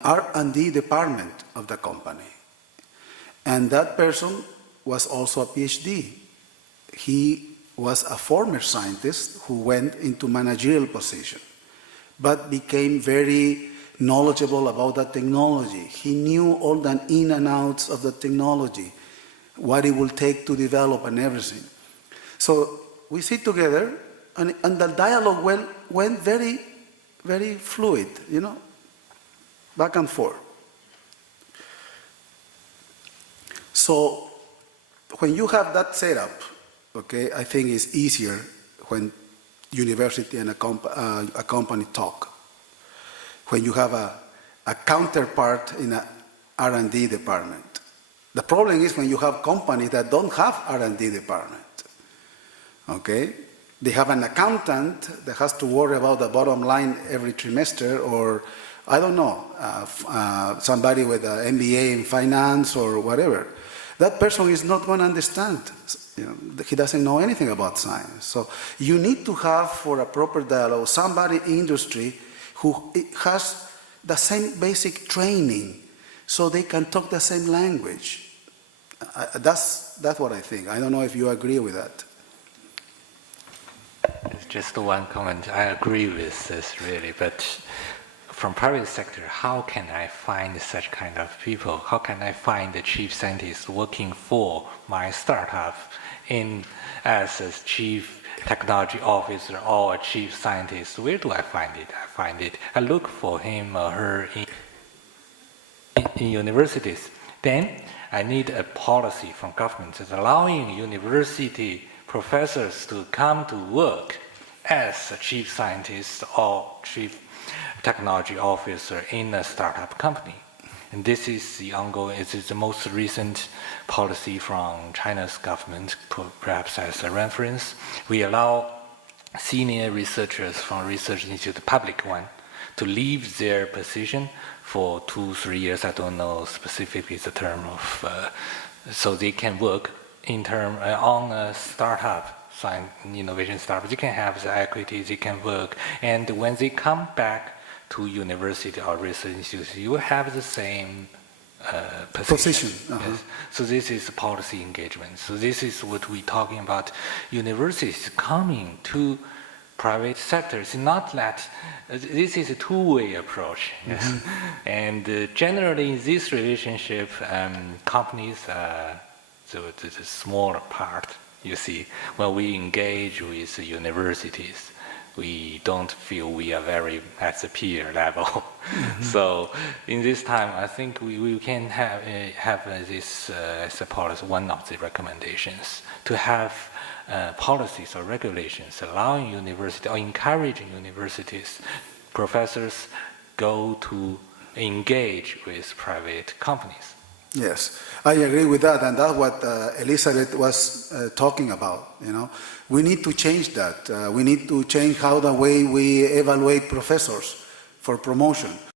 R&D department of the company. And that person was also a PhD. He was a former scientist who went into managerial position, but became very knowledgeable about that technology. He knew all the in and outs of the technology, what it will take to develop and everything. So we sit together, and the dialogue went very, very fluid, you know, back and forth. So when you have that setup, okay, I think it's easier when university and a company talk. When you have a counterpart in an R&D department. The problem is when you have companies that don't have R&D department. Okay? They have an accountant that has to worry about the bottom line every trimester, or I don't know, somebody with an MBA in finance or whatever. That person is not going to understand. You know, he doesn't know anything about science. So you need to have, for a proper dialogue, somebody in industry who has the same basic training, so they can talk the same language. That's what I think. I don't know if you agree with that. Just one comment. I agree with this, really, but from private sector, how can I find such kind of people? How can I find the chief scientist working for my startup as a chief technology officer or a chief scientist? Where do I find it? I look for him or her in universities. Then I need a policy from government that's allowing university professors to come to work as a chief scientist or chief technology officer in a startup company. And this is the ongoing, it is the most recent policy from China's government, perhaps as a reference. We allow senior researchers from research institute, the public one, to leave their position for 2-3 years. I don't know specifically the term of, so they can work on a startup, innovation startup. They can have the equity, they can work, and when they come back to university or research institute, you will have the same position. Yes. So this is policy engagement. So this is what we're talking about. Universities coming to private sector. It's not that, this is a two-way approach. Yes. And generally in this relationship, companies, the smaller part, you see, when we engage with the universities, we don't feel we are very at the peer level. So in this time, I think we can have this as a policy, one of the recommendations, to have policies or regulations allowing universities or encouraging universities, professors go to engage with private companies. Yes, I agree with that, and that's what Elizabeth was talking about. You know, we need to change that. We need to change how the way we evaluate professors for promotion.